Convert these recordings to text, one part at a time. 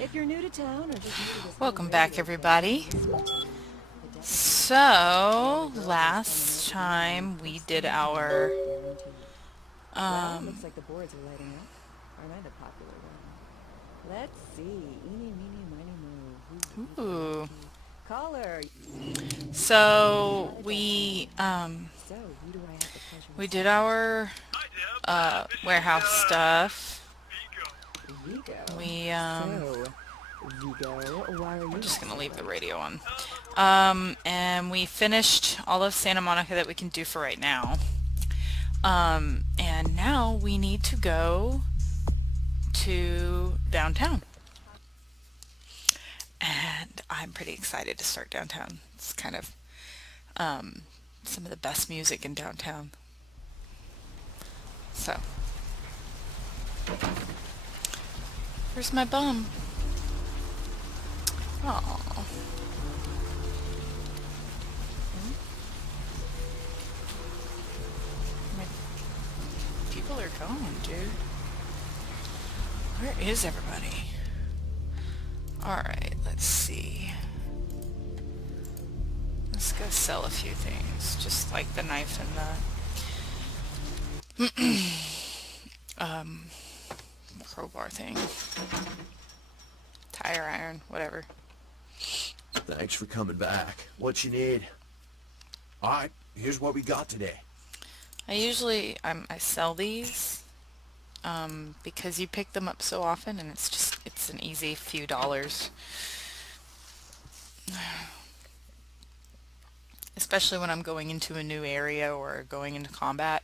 If you're new to town or just new to this whole Welcome back, radio thing, everybody. listening to me, the deputy said all the So, girls in this town are last meant to be mine, time we did personally, our, guaranteed. Well, looks um, like the boards are lighting up. Aren't I the popular one? Let's see. Eeny, meeny, miny, mo. Who would be the ooh, lucky caller? so Not a bad we, sign. So, who do I have the pleasure of we did speaking to? our, warehouse stuff. Vigo. We, So, Vigo, why are we're you just up gonna so leave the late? radio on. And we finished all of Santa Monica that we can do for right now. And now we need to go to downtown. And I'm pretty excited to start downtown. It's kind of um, some of the best music in downtown. So, where's my bum? Oh, my people are gone, dude. Where is everybody? Alright, let's see. Let's go sell a few things. Just like the knife and the crowbar thing. Tire iron, whatever. Thanks for coming back. What you need? Alright, here's what we got today. I sell these because you pick them up so often and it's an easy few dollars. Especially when I'm going into a new area or going into combat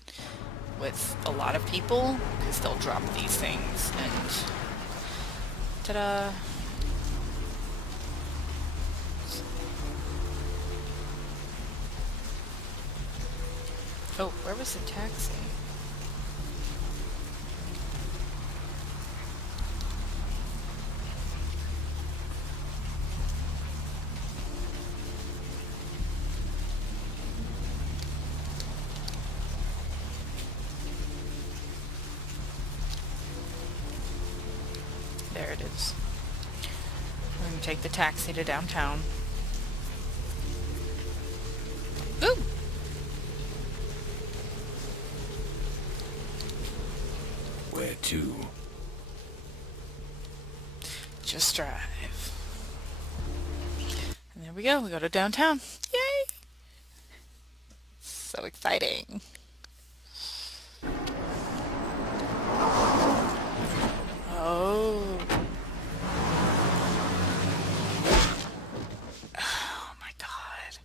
with a lot of people, because they'll drop these things and ta-da. Oh, where was the taxi? There it is. We're going to take the taxi to downtown. Ooh! Where to? Just drive. And there we go. We go to downtown. Yay! So exciting. Oh. Oh my God.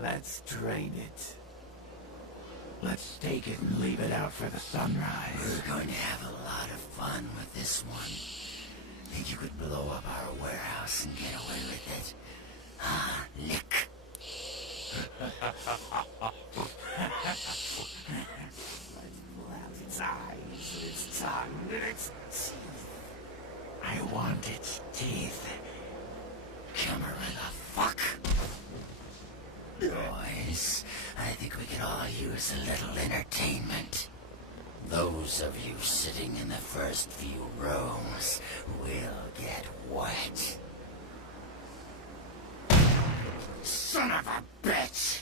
Let's drain it. Let's take it and leave it out for the sunrise. We're going to have a lot of fun with this one. Think you could blow up our warehouse and get away with it? Ah, lick. Let's pull out its eyes, its tongue, and its teeth. I want its teeth. Camera the fuck. Boys, I think we could all use a little entertainment. Those of you sitting in the first few rows will get wet. Son of a bitch!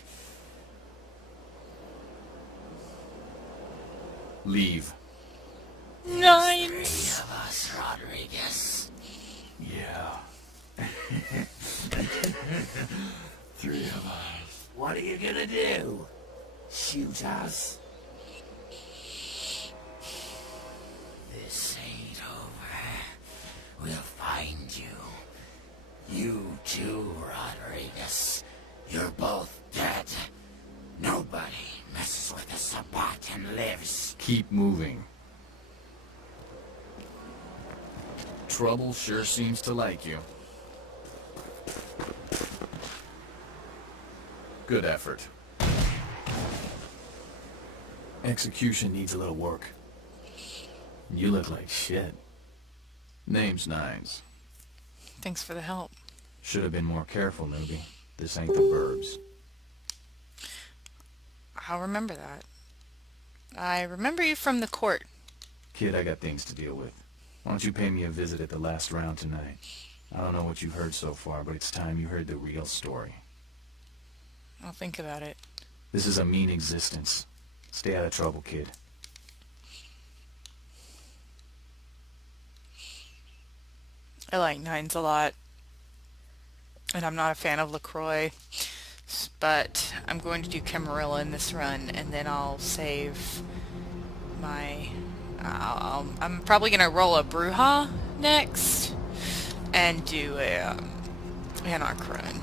Leave. Nice. Three of us, Rodriguez. Yeah. Three of us. What are you gonna do? Shoot us? This ain't over. We'll find you. You too, Rodriguez. You're both dead. Nobody messes with the Sabbat and lives. Keep moving. Trouble sure seems to like you. Good effort. Execution needs a little work. You look like shit. Name's Nines. Thanks for the help. Should have been more careful, newbie. This ain't the burbs. I'll remember that. I remember you from the court. Kid, I got things to deal with. Why don't you pay me a visit at the last round tonight? I don't know what you've heard so far, but it's time you heard the real story. I'll think about it. This is a mean existence. Stay out of trouble, kid. I like nines a lot. And I'm not a fan of LaCroix. But I'm going to do Camarilla in this run, and then I'll save my... I'm probably going to roll a Bruja next, and do a Anarch run.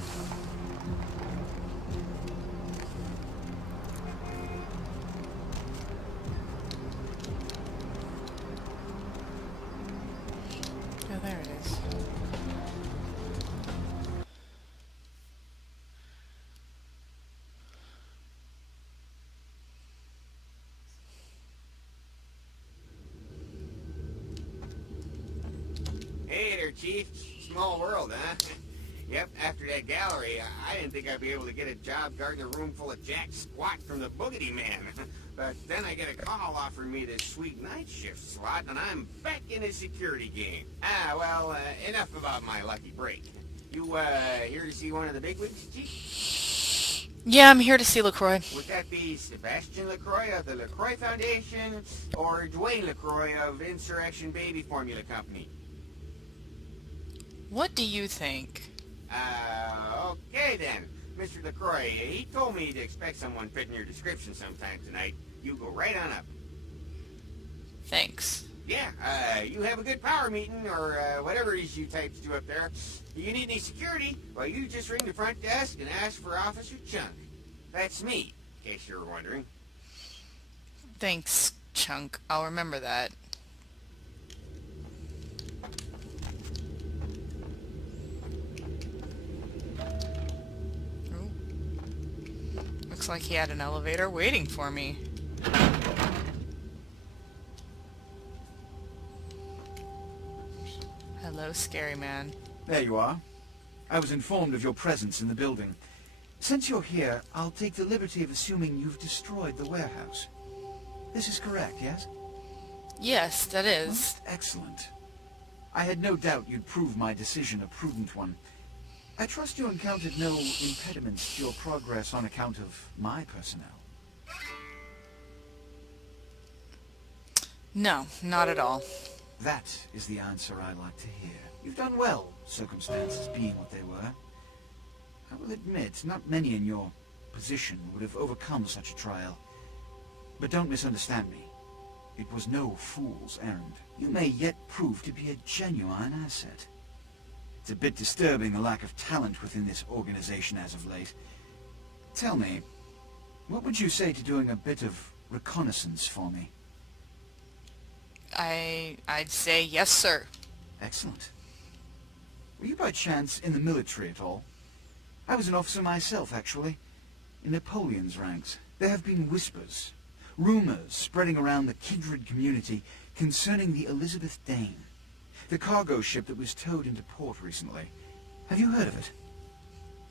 Oh, there it is. Hey there, Chief. Small world, huh? Yep, after that gallery, I didn't think I'd be able to get a job guarding a room full of jack squat from the Boogity Man. But then I get a call offering me this sweet night shift slot, and I'm back in the security game. Well, enough about my lucky break. You, here to see one of the bigwigs, Chief? Yeah, I'm here to see LaCroix. Would that be Sebastian LaCroix of the LaCroix Foundation, or Dwayne LaCroix of Insurrection Baby Formula Company? What do you think? Okay then. Mr. LaCroix, he told me to expect someone fitting your description sometime tonight. You go right on up. Thanks. Yeah, you have a good power meeting, or whatever it is you types do up there. You need any security? Well, you just ring the front desk and ask for Officer Chunk. That's me, in case you were wondering. Thanks, Chunk. I'll remember that. Ooh. Looks like he had an elevator waiting for me. Hello, scary man. There you are. I was informed of your presence in the building. Since you're here, I'll take the liberty of assuming you've destroyed the warehouse. This is correct, yes? Yes, that is. Most excellent. I had no doubt you'd prove my decision a prudent one. I trust you encountered no impediments to your progress on account of my personnel. No, not at all. That is the answer I like to hear. You've done well, circumstances being what they were. I will admit, not many in your position would have overcome such a trial. But don't misunderstand me. It was no fool's errand. You may yet prove to be a genuine asset. It's a bit disturbing the lack of talent within this organization as of late. Tell me, what would you say to doing a bit of reconnaissance for me? I'd say yes, sir. Excellent. Were you by chance in the military at all? I was an officer myself, actually, in Napoleon's ranks. There have been whispers, rumors spreading around the kindred community concerning the Elizabeth Dane, the cargo ship that was towed into port recently. Have you heard of it?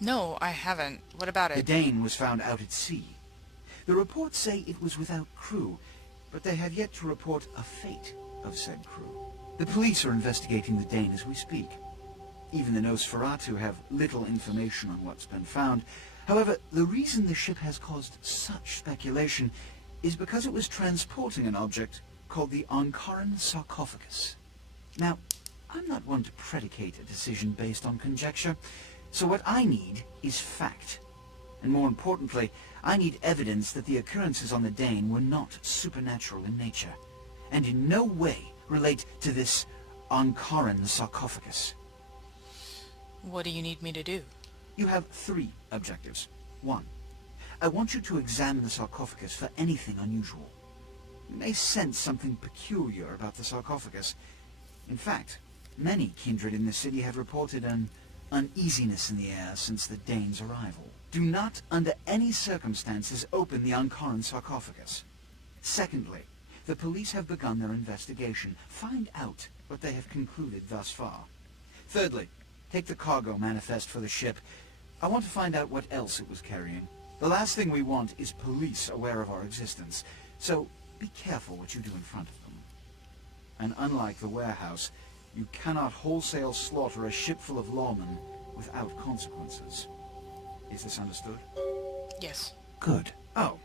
No, I haven't. What about The it? Dane was found out at sea. The reports say it was without crew, but they have yet to report a fate of said crew. The police are investigating the Dane as we speak. Even the Nosferatu have little information on what's been found. However, the reason the ship has caused such speculation is because it was transporting an object called the Ankaran sarcophagus. Now, I'm not one to predicate a decision based on conjecture, so what I need is fact. And more importantly, I need evidence that the occurrences on the Dane were not supernatural in nature, and in no way relate to this Ankaran sarcophagus. What do you need me to do? You have 3 objectives. 1. I want you to examine the sarcophagus for anything unusual. You may sense something peculiar about the sarcophagus. In fact, many kindred in the city have reported an uneasiness in the air since the Dane's arrival. Do not, under any circumstances, open the Ankaran sarcophagus. Secondly, the police have begun their investigation. Find out what they have concluded thus far. Thirdly, take the cargo manifest for the ship. I want to find out what else it was carrying. The last thing we want is police aware of our existence, so be careful what you do in front of them. and unlike the warehouse, you cannot wholesale slaughter a ship full of lawmen without consequences. Is this understood? Yes. Good. Oh,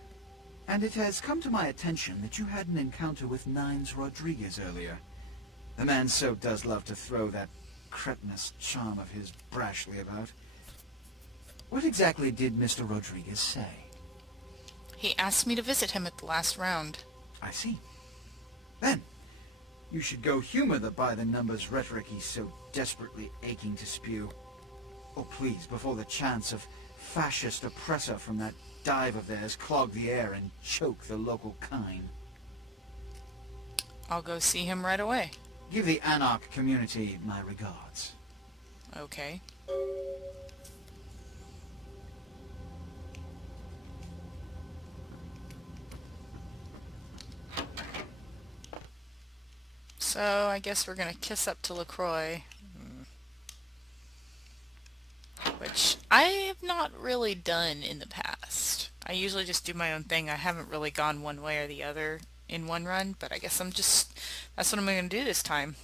and it has come to my attention that you had an encounter with Nines Rodriguez earlier. The man so does love to throw that cretinous charm of his brashly about. What exactly did Mr. Rodriguez say? He asked me to visit him at the last round. I see. Then, you should go humor the by-the-numbers rhetoric he's so desperately aching to spew. Oh, please, before the chance of fascist oppressor from that dive of theirs clog the air and choke the local kine. I'll go see him right away. Give the Anarch community my regards. Okay. So, I guess we're gonna kiss up to LaCroix. Which I have not really done in the past. I usually just do my own thing. I haven't really gone one way or the other in one run, but I guess that's what I'm gonna do this time.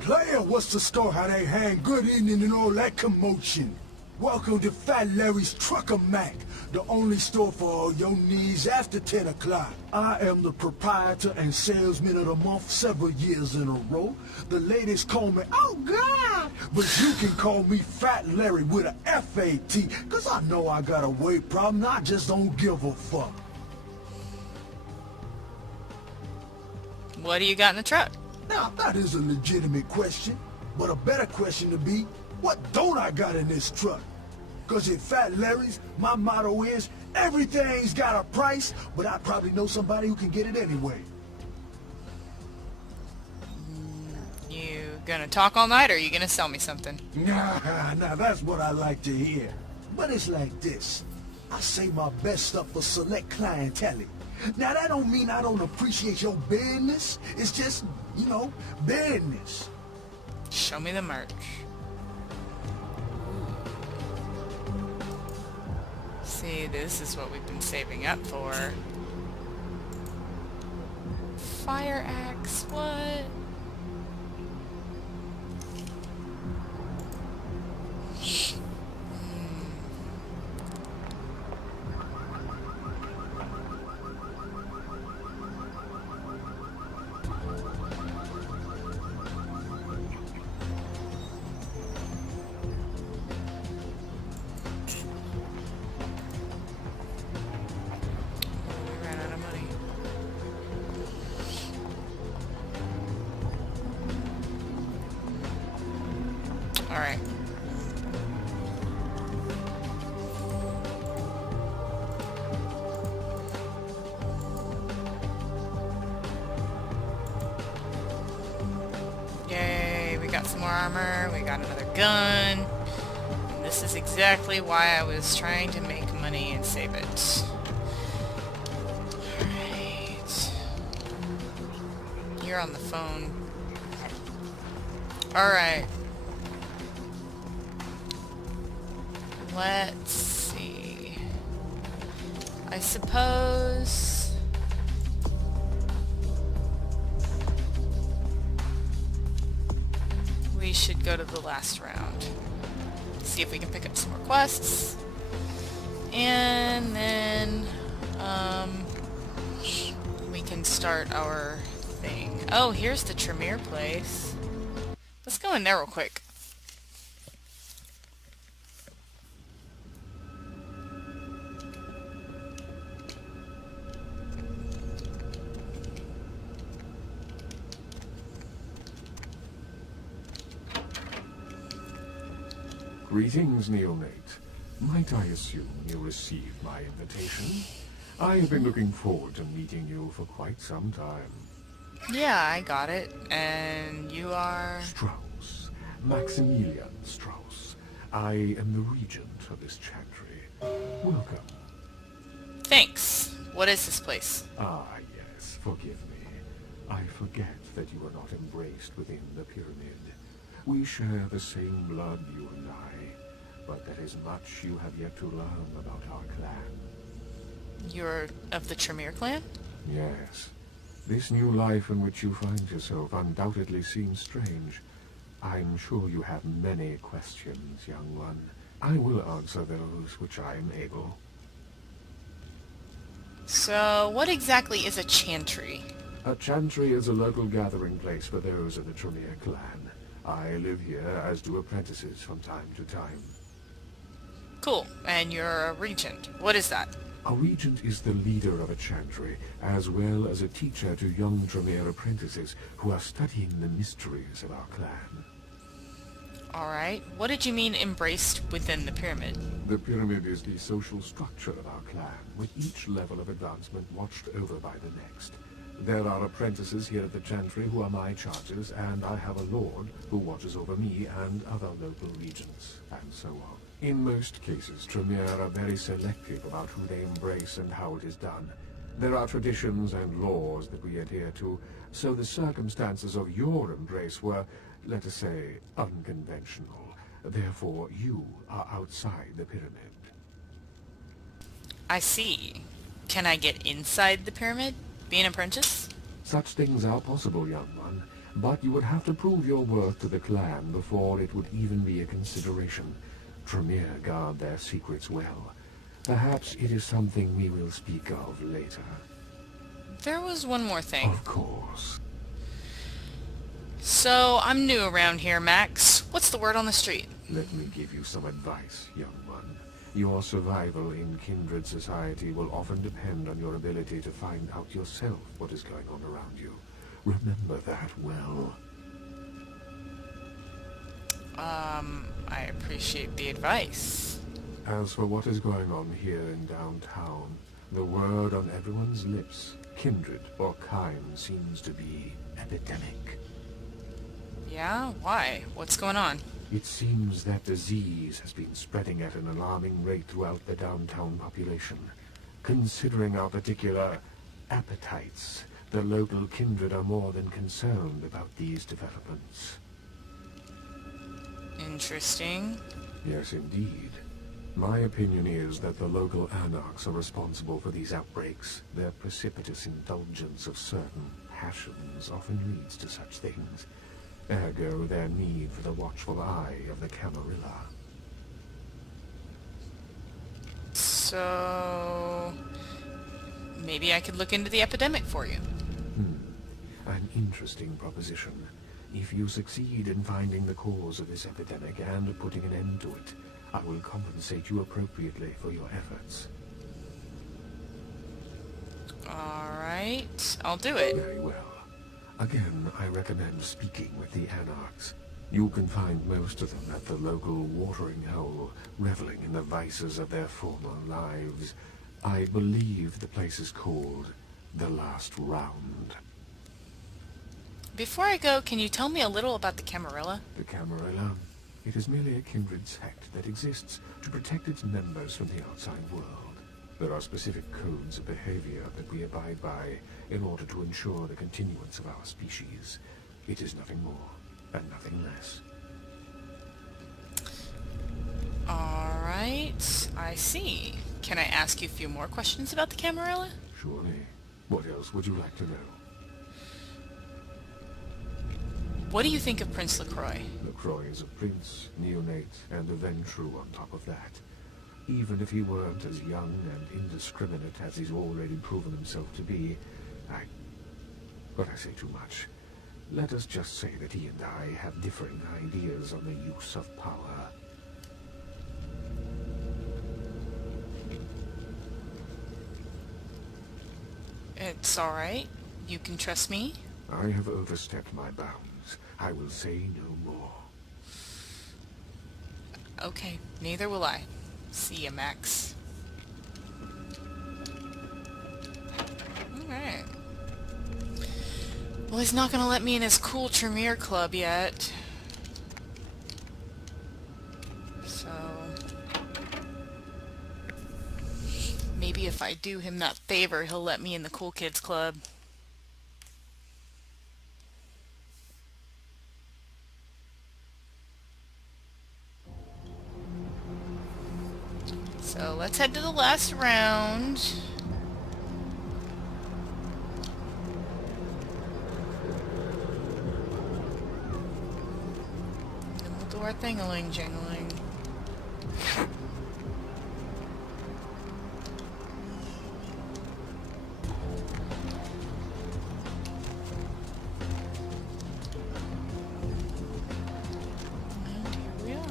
Player, what's the score? How they hang? Good evening and all that commotion. Welcome to Fat Larry's Trucker Mac, the only store for all your needs after 10 o'clock. I am the proprietor and salesman of the month several years in a row. The ladies call me, oh God, but you can call me Fat Larry with a F-A-T, cause I know I got a weight problem, I just don't give a fuck. What do you got in the truck? Now, that is a legitimate question, but a better question to be, what don't I got in this truck? Cause at Fat Larry's, my motto is, everything's got a price, but I probably know somebody who can get it anyway. You gonna talk all night, or are you gonna sell me something? Nah, that's what I like to hear. But it's like this. I say my best stuff for select clientele. Now, that don't mean I don't appreciate your business. It's just, you know, business. Show me the merch. See, this is what we've been saving up for. Fire axe, what? We ran out of money. Alright. Yay, we got some more armor, we got another gun. And this is exactly why I was trying to make money and save it. Alright. You're on the phone. Alright. Let's see. I suppose... we should go to the last round. See if we can pick up some more quests. And then, we can start our thing. Oh, here's the Tremere place. Let's go in there real quick. Greetings, neonate. Might I assume you received my invitation? I have been looking forward to meeting you for quite some time. Yeah, I got it. And you are... Strauss. Maximilian Strauss. I am the regent of this chantry. Welcome. What is this place? Ah, yes, forgive me. I forget that you are not embraced within the pyramid. We share the same blood, you and I, but there is much you have yet to learn about our clan. You're of the Tremere clan? Yes. This new life in which you find yourself undoubtedly seems strange. I'm sure you have many questions, young one. I will answer those which I am able. So, what exactly is a chantry? A chantry is a local gathering place for those of the Tremere clan. I live here, as do apprentices from time to time. Cool. And you're a regent. What is that? A regent is the leader of a chantry, as well as a teacher to young Tremere apprentices who are studying the mysteries of our clan. Alright. What did you mean embraced within the pyramid? The pyramid is the social structure of our clan, with each level of advancement watched over by the next. There are apprentices here at the chantry who are my charges, and I have a lord who watches over me and other local regents, and so on. In most cases, Tremere are very selective about who they embrace and how it is done. There are traditions and laws that we adhere to, so the circumstances of your embrace were, let us say, unconventional. Therefore, you are outside the pyramid. I see. Can I get inside the pyramid? Be an apprentice? Such things are possible, young one, but you would have to prove your worth to the clan before it would even be a consideration. Tremere guard their secrets well. Perhaps it is something we will speak of later. There was one more thing. Of course. So, I'm new around here, Max. What's the word on the street? Let me give you some advice, young one. Your survival in kindred society will often depend on your ability to find out yourself what is going on around you. Remember that well. I appreciate the advice. As for what is going on here in downtown, the word on everyone's lips, kindred or kind, seems to be epidemic. Yeah? Why? What's going on? It seems that disease has been spreading at an alarming rate throughout the downtown population. Considering our particular appetites, the local kindred are more than concerned about these developments. Interesting. Yes, indeed. My opinion is that the local anarchs are responsible for these outbreaks. Their precipitous indulgence of certain passions often leads to such things. Ergo, their need for the watchful eye of the Camarilla. So... maybe I could look into the epidemic for you. An interesting proposition. If you succeed in finding the cause of this epidemic and putting an end to it, I will compensate you appropriately for your efforts. Alright, I'll do it. Very well. Again, I recommend speaking with the anarchs. You can find most of them at the local watering hole, reveling in the vices of their former lives. I believe the place is called The Last Round. Before I go, can you tell me a little about the Camarilla? The Camarilla. It is merely a kindred sect that exists to protect its members from the outside world. There are specific codes of behavior that we abide by in order to ensure the continuance of our species. It is nothing more and nothing less. Alright, I see. Can I ask you a few more questions about the Camarilla? Surely. What else would you like to know? What do you think of Prince LaCroix? LaCroix is a prince, neonate, and a Ventrue on top of that. Even if he weren't as young and indiscriminate as he's already proven himself to be, But I say too much. Let us just say that he and I have differing ideas on the use of power. It's alright. You can trust me. I have overstepped my bounds. I will say no more. Okay, neither will I. See ya, Max. Alright. Well, he's not gonna let me in his cool Tremere club yet. So... maybe maybe if I do him that favor, he'll let me in the cool kids club. So let's head to the last round. And we'll do our thing-a-ling-jingling. And here we are.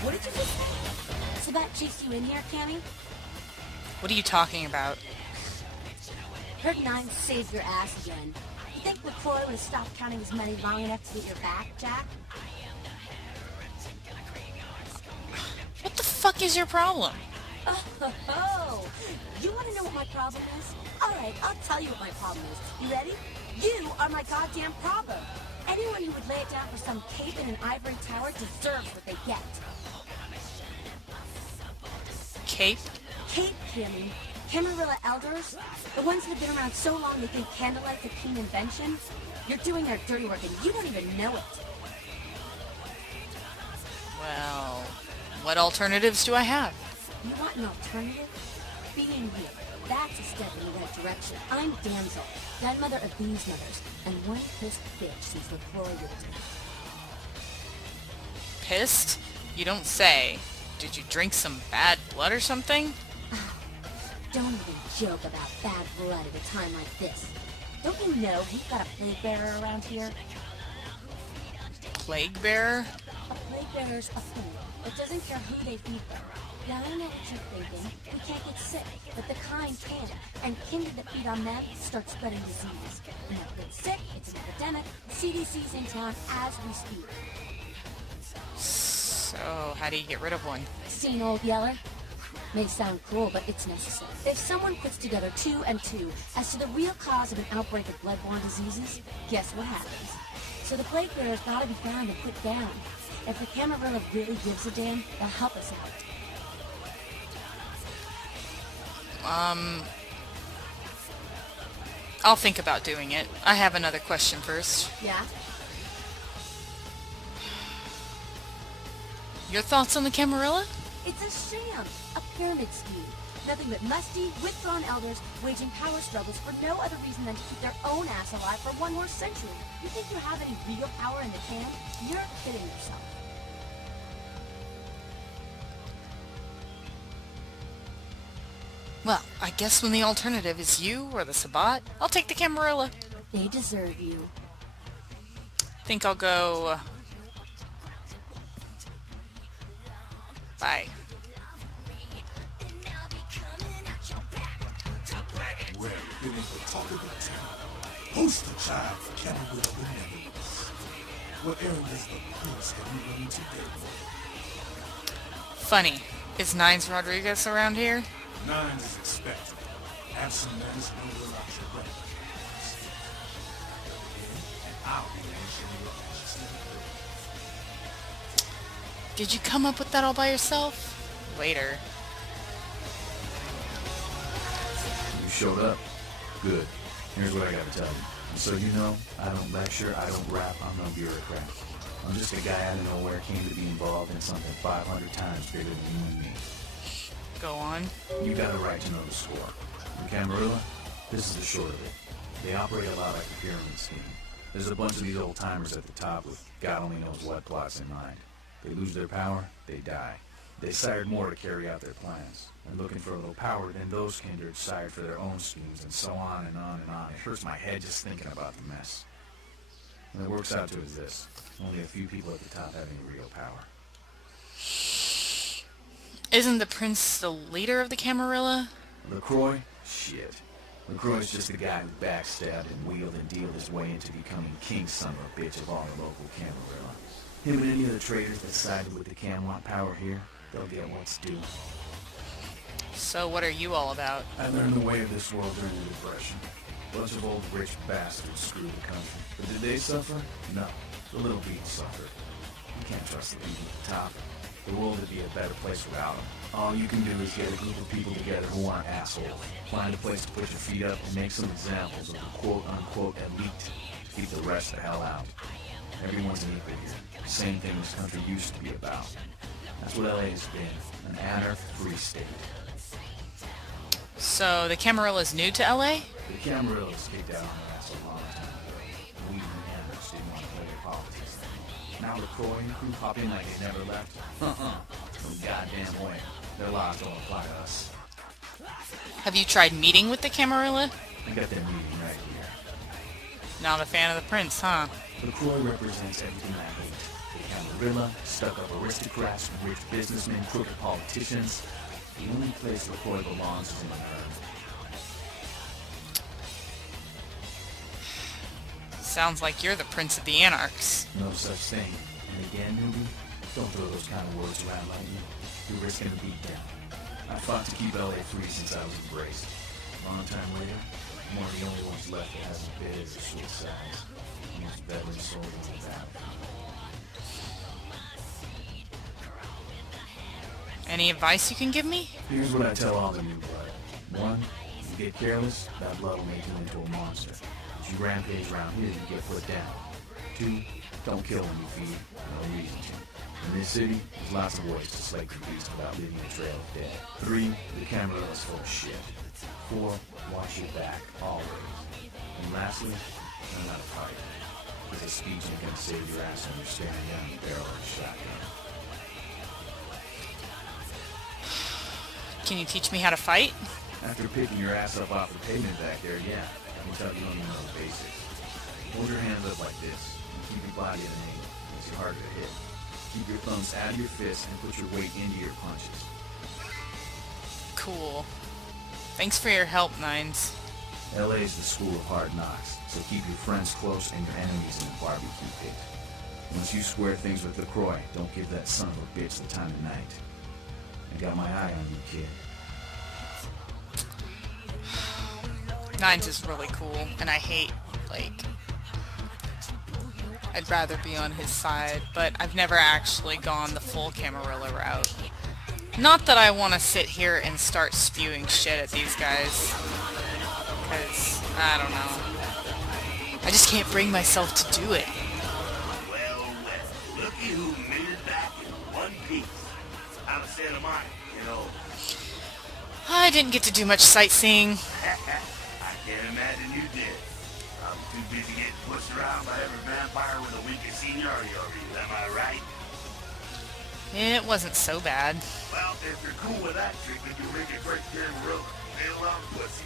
What did you just say? Sabat chased you in here, Cammy? What are you talking about? Heard Nine saved your ass again. You think LaCroix would have stopped counting his money long enough to get your back, Jack? What the fuck is your problem? Oh, you want to know what my problem is? Alright, I'll tell you what my problem is. You ready? You are my goddamn problem. Anyone who would lay it down for some cape in an ivory tower deserves what they get. Cape? Cape, Cammy. Camarilla elders? The ones that have been around so long they think candlelight's a keen invention? You're doing their dirty work and you don't even know it. Well, what alternatives do I have? You want an alternative? Being here. That's a step in the right direction. I'm Damsel, grandmother of these mothers, and one pissed bitch since LaCroix ripped me. Pissed? You don't say. Did you drink some bad blood or something? Don't even joke about bad blood at a time like this. Don't you know we've got a plague bearer around here? Plague bearer? A plague bearer's a fool. It doesn't care who they feed them. Now I know what you're thinking. We can't get sick, but the kind can. And kindred that feed on them start spreading disease. When they get sick, it's an epidemic. The CDC's in town as we speak. So, how do you get rid of one? Seen Old Yeller? May sound cruel, but it's necessary. If someone puts together 2 and 2 as to the real cause of an outbreak of bloodborne diseases, guess what happens? So the plague bearer's gotta be found and put down. If the Camarilla really gives a damn, they'll help us out. I'll think about doing it. I have another question first. Yeah? Your thoughts on the Camarilla? It's a sham, a pyramid scheme. Nothing but musty, withdrawn elders waging power struggles for no other reason than to keep their own ass alive for one more century. You think you have any real power in the can? You're kidding yourself. Well, I guess when the alternative is you or the Sabbat, I'll take the Camarilla. They deserve you. Think I'll go... Bye. Well, it is the talk of the town. Poster child for Camarilla benevolence. What errand does the prince have you running today? Funny. Is Nines Rodriguez around here? Nine is expected. Absent menace don't realize your brother. And I'll be mentioning your ashes. Did you come up with that all by yourself? Later. You showed up. Good. Here's what I gotta tell you. So you know, I don't lecture, I don't rap, I'm no bureaucrat. I'm just a guy out of nowhere came to be involved in something 500 times bigger than you and me. Go on. You got a right to know the score. In Camarilla, this is the short of it. They operate a lot like a pyramid scheme. There's a bunch of these old-timers at the top with God only knows what plots in mind. They lose their power, they die. They sired more to carry out their plans. And looking for a little power, then those kindred sired for their own schemes, and so on and on and on. It hurts my head just thinking about the mess. And it works out to is this. Only a few people at the top have any real power. Isn't the prince the leader of the Camarilla? LaCroix? Shit. LaCroix's just a guy who backstabbed and wheeled and dealed his way into becoming king son of a bitch of all the local Camarilla. Him and any of the traitors that sided with the Cam want power here, they'll get what's due. So what are you all about? I learned the way of this world during the Depression. A bunch of old rich bastards screwed the country. But did they suffer? No. The little people suffered. You can't trust the people at the top. The world would be a better place without them. All you can do is get a group of people together who aren't assholes. Find a place to put your feet up and make some examples of the quote-unquote elite. Keep the rest the hell out. Everyone's an equal here. The same thing this country used to be about. That's what LA has been. An anarch-free state. So the Camarillo's new to LA? The Camarillos kicked out on their ass a long time ago. We and the anarchists didn't want to play their politics anymore. Now LaCroix and crew pop in like they never left. No goddamn way. Their laws don't apply to us. Have you tried meeting with the Camarillo? I got that meeting right here. Not a fan of the prince, huh? LaCroix represents everything I hate. The Camarilla, stuck-up aristocrats, rich businessmen, crooked politicians. The only place LaCroix belongs is in the nerve. Sounds like you're the prince of the anarchs. No such thing. And again, newbie, don't throw those kind of words around like you. You're risking a beatdown. I fought to keep LA free since I was embraced. A long time later, I'm one of the only ones left that hasn't bid as a suicides. The most veteran soldier on the battlefield. Any advice you can give me? Here's what I tell all the new blood. One, if you get careless, that blood will make you into a monster. If you rampage around here, you get put down. Two, don't kill when you feed. No reason to. In this city, there's lots of ways to slake the beast without leaving a trail of dead. Three, the Camarillo's full of shit. Four, watch your back, always. And lastly, learn how to fight. Because a speech ain't gonna save your ass when you're staring down the barrel of a shotgun. Can you teach me how to fight? After picking your ass up off the pavement back there, yeah. I can tell you don't even know the basics. Hold your hands up like this, and keep your body at an angle. Makes it harder to hit. Keep your thumbs out of your fists and put your weight into your punches. Cool. Thanks for your help, Nines. LA's the school of hard knocks, so keep your friends close and your enemies in the barbecue pit. Once you square things with LaCroix, don't give that son of a bitch the time of night. I got my eye on you, kid. Nines is really cool, and I hate, I'd rather be on his side, but I've never actually gone the full Camarilla route. Not that I want to sit here and start spewing shit at these guys, because, I don't know. I just can't bring myself to do it. Well, looky who made it back in one piece. Out of Santa Monica, you know. I didn't get to do much sightseeing. I can't imagine you did. I'm too busy getting pushed around by every vampire with a weaker seniority over you, am I right? It wasn't so bad. Well, if you're cool with that treatment, you make a great Camarillo. Nail on pussy.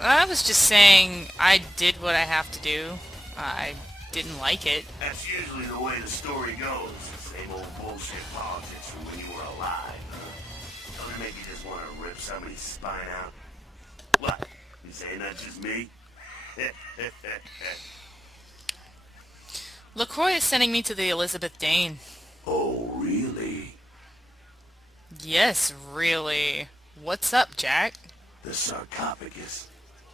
I was just saying I did what I have to do. I didn't like it. That's usually the way the story goes. Same old bullshit politics from when you were alive, huh? Don't it make you just want to rip somebody's spine out? What? You saying that's just me? LaCroix is sending me to the Elizabeth Dane. Oh, really? Yes, really. What's up, Jack? The sarcophagus.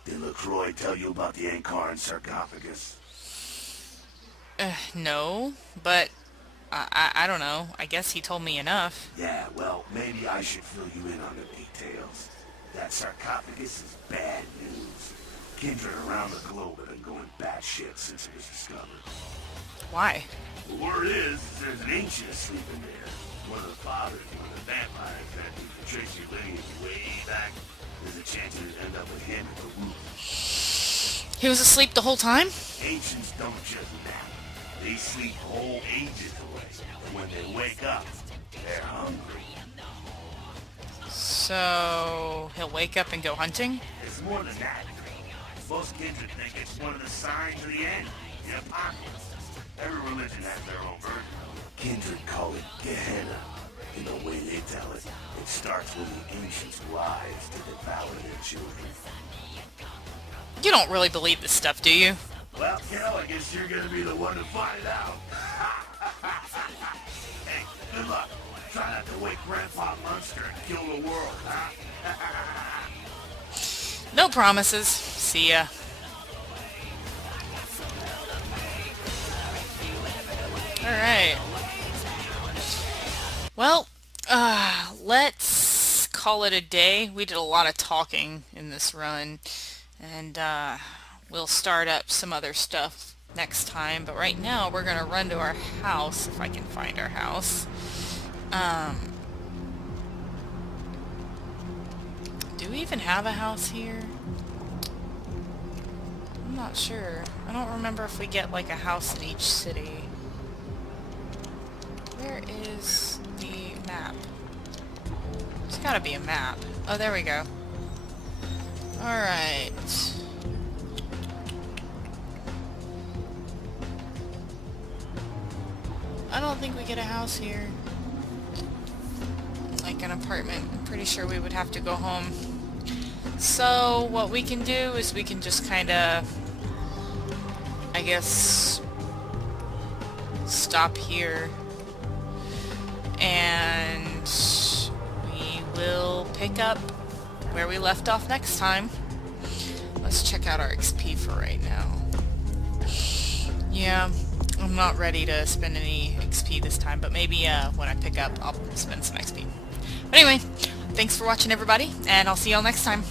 Did LaCroix tell you about the Ankaran sarcophagus? No, but I don't know. I guess he told me enough. Yeah, well, maybe I should fill you in on the details. That sarcophagus is bad news. Kindred around the globe have been going batshit since it was discovered. Why? The word is there's an ancient asleep in there. One of the fathers of one of the vampires that can trace your lineage way back. There's a chance you'd end up with him at the root. He was asleep the whole time? Ancients don't just nap. They sleep whole ages away. And when they wake up, they're hungry. So he'll wake up and go hunting? It's more than that. Most kindred think it's one of the signs of the end, the apocalypse. Every religion has their own version. Kindred call it Gehenna. In the way they tell it, it starts with the ancients' wives to devour their children. You don't really believe this stuff, do you? Well, Kel, I guess you're gonna be the one to find out. Hey, good luck. Try not to wake Grandpa Munster and kill the world, huh? No promises. See ya. Alright. Well, let's call it a day. We did a lot of talking in this run, and we'll start up some other stuff next time. But right now, we're going to run to our house, if I can find our house. Do we even have a house here? I'm not sure. I don't remember if we get like a house in each city. Where is the map? There's gotta be a map. Oh, there we go. Alright. I don't think we get a house here. Like an apartment. I'm pretty sure we would have to go home. So what we can do is we can just kinda, I guess, stop here. And we will pick up where we left off next time. Let's check out our XP for right now. Yeah, I'm not ready to spend any XP this time, but maybe when I pick up, I'll spend some XP. But anyway, thanks for watching everybody, and I'll see y'all next time.